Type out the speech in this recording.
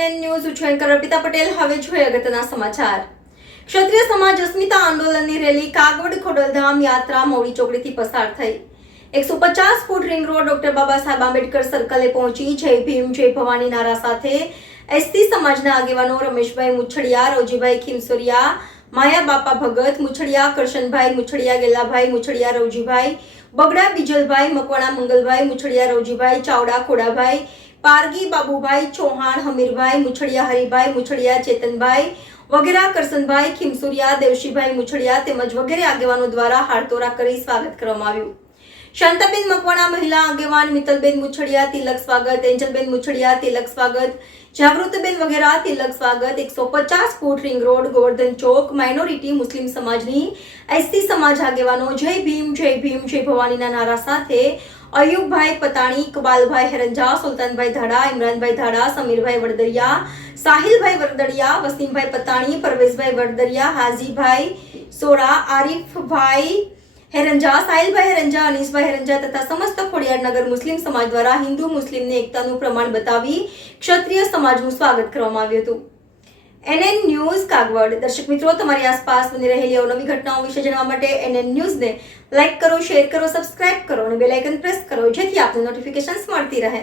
NN news ઉછેરકર અર્પિતા પટેલ. હવે જોઈએ અગત્યના સમાચાર. ક્ષત્રિય સમાજ અસ્મિતા આંદોલનની રેલી કાગવડ ખોડલધામ યાત્રા મોવડી ચોકડીથી પસાર થઈ. 150 foot ring road doctor Baba Saheb Ambedkar સર્કલે પહોંચી જય ભીમ જય ભવાની નારા સાથે એસટી સમાજના આગેવાનો રમેશભાઈ મુછડિયા, રવજીભાઈ ખીમસોરિયા, માયા બાપા ભગત મુછડિયા, કરશનભાઈ મુછડિયા, ગેલાભાઈ મુછડિયા, રવજીભાઈ બગડા, બીજલભાઈ મકવાણા, મંગલભાઈ મુછડિયા, રવજીભાઈ ચાવડા, ખોડાભાઈ પારગી, બાબુભાઈ ચૌહાણ, હમીરભાઈ મુછડિયા, હરિભાઈ મુછડિયા, ચેતનભાઈ વગેરે, કરશનભાઈ ખીમસુરિયા, દેવશીભાઈ મુછડિયા તેમજ વગેરે આગેવાનો દ્વારા હારતોરા કરી સ્વાગત કરવામાં આવ્યું. શાંતાબેન મકવાણા, મહિલા આગેવાન મિત્તલબેન મુછડિયા, તિલક સ્વાગત, એન્જલબેન મુછડિયા, તિલક સ્વાગત, જાગૃતબેન વગેરે તિલક સ્વાગત. 150 ફૂટ રિંગ રોડ ગોવર્ધન ચોક માઇનોરિટી મુસ્લિમ સમાજની એસટી સમાજ આગેવાનો જય ભીમ જય ભવાનીના નારા સાથે અયુબભાઈ પતાણી, ઇકબાલભાઈ હેરંજા, સુલતાનભાઈ ધાડા, ઇમરાનભાઈ ધાડા, સમીરભાઈ વડદરિયા, સાહિલભાઈ વડદરિયા, વસીમભાઈ પતાણી, પરવેશભાઈ વડદરિયા, હાજીભાઈ સોરા, આરીફભાઈ હેરંજા, સાહિલભાઈ હેરંજા, અનીસભાઈ હેરંજા તથા સમસ્ત ખોડિયારનગર મુસ્લિમ સમાજ દ્વારા હિન્દુ મુસ્લિમની એકતાનું પ્રમાણ બતાવી ક્ષત્રિય સમાજનું સ્વાગત કરવામાં આવ્યું હતું. NN news Kagvad. દર્શક મિત્રો, તમારી આસપાસ બની રહેલી અવનવી ઘટનાઓ વિશે જાણવા માટે એનએન ન્યૂઝને લાઇક કરો, શેર કરો, સબસ્ક્રાઇબ કરો અને બેલ આઇકન પ્રેસ કરો, જેથી આપને નોટિફિકેશન્સ મળતી રહે.